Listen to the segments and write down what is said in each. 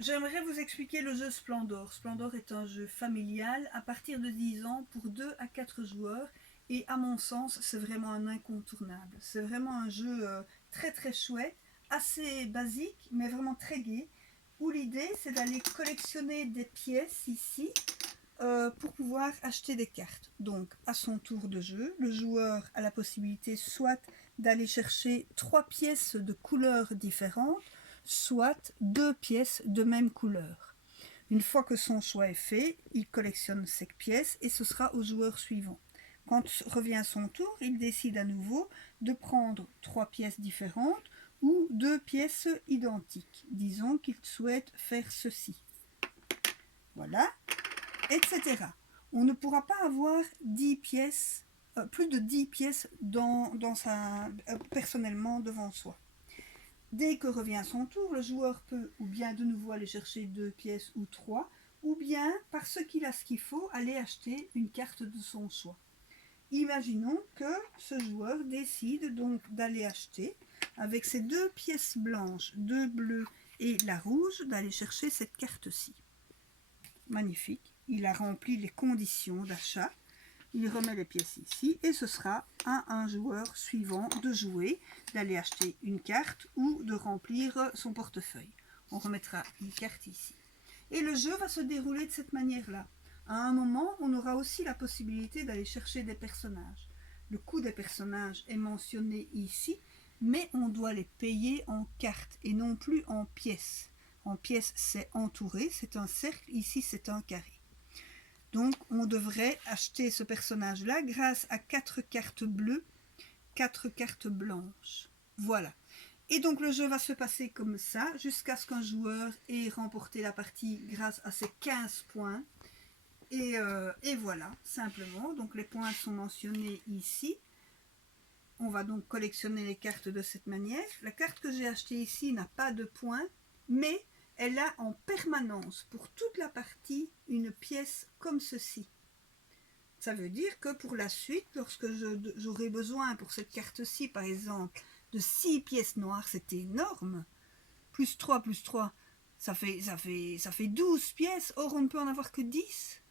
J'aimerais vous expliquer le jeu Splendor. Splendor est un jeu familial à partir de 10 ans pour 2 à 4 joueurs et à mon sens c'est vraiment un incontournable. C'est vraiment un jeu très très chouette, assez basique mais vraiment très gai, où l'idée c'est d'aller collectionner des pièces ici pour pouvoir acheter des cartes. Donc à son tour de jeu, le joueur a la possibilité soit d'aller chercher 3 pièces de couleurs différentes, soit 2 pièces de même couleur. Une fois que son choix est fait, il collectionne ces pièces et ce sera au joueur suivant. Quand revient son tour, il décide à nouveau de prendre 3 pièces différentes ou 2 pièces identiques. Disons qu'il souhaite faire ceci. Voilà, etc. On ne pourra pas avoir 10 pièces, plus de 10 pièces personnellement devant soi. Dès que revient son tour, le joueur peut ou bien de nouveau aller chercher 2 pièces ou 3, ou bien, parce qu'il a ce qu'il faut, aller acheter une carte de son choix. Imaginons que ce joueur décide donc d'aller acheter, avec ses 2 pièces blanches, 2 bleues et la rouge, d'aller chercher cette carte-ci. Magnifique, il a rempli les conditions d'achat. Il remet les pièces ici et ce sera à un joueur suivant de jouer, d'aller acheter une carte ou de remplir son portefeuille. On remettra une carte ici. Et le jeu va se dérouler de cette manière-là. À un moment, on aura aussi la possibilité d'aller chercher des personnages. Le coût des personnages est mentionné ici, mais on doit les payer en cartes et non plus en pièces. En pièces, c'est entouré, c'est un cercle, ici c'est un carré. Donc on devrait acheter ce personnage-là grâce à 4 cartes bleues, 4 cartes blanches. Voilà. Et donc le jeu va se passer comme ça, jusqu'à ce qu'un joueur ait remporté la partie grâce à ses 15 points. Et voilà, simplement. Donc les points sont mentionnés ici. On va donc collectionner les cartes de cette manière. La carte que j'ai achetée ici n'a pas de points, mais elle a en permanence pour toute la partie une pièce comme ceci. Ça veut dire que pour la suite, lorsque j'aurai besoin pour cette carte-ci, par exemple, de 6 pièces noires, c'est énorme. Plus 3, ça fait 12 pièces. Or, on ne peut en avoir que 10.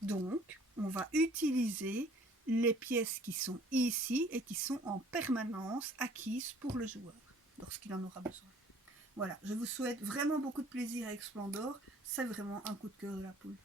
Donc, on va utiliser les pièces qui sont ici et qui sont en permanence acquises pour le joueur, lorsqu'il en aura besoin. Voilà, je vous souhaite vraiment beaucoup de plaisir avec Splendor. C'est vraiment un coup de cœur de la poule.